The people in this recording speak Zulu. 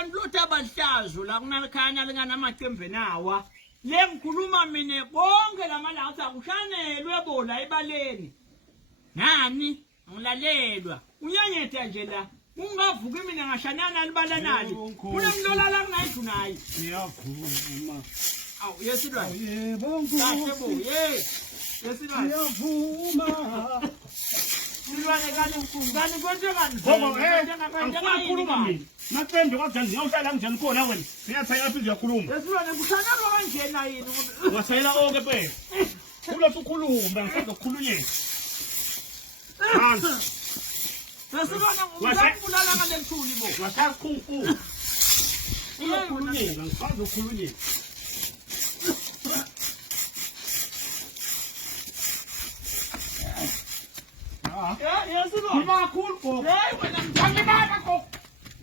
abantu lothi abahlazo la kunalikhanya linganamacembe nawa le ngikhuluma mina konke lamalanga akushanelwe bola ebaleni nani ngilalelwa unyanyetha nje la ungavuki mina ngashanana libalanali kunemlola la kunayidlu naye ngiyavuma awu yesilwa yebo kahle bo yesilwa ngiyavuma silwane kani konke kani ngoba mina nakwende kwathi ngiyawuhlala njani khona wena ngiyathaya phezulu yakhuluma yesilwane kushanelwa kanjena yini wasayela onke phela ulothi ukhuluma ngisazokhulunye hansi yesilwane ngizakubulala ngale mthuli bo wasakhunku ulokhulunye ngisazokhulunye yesilwane Makhulu go. hey wena ngithanda baba go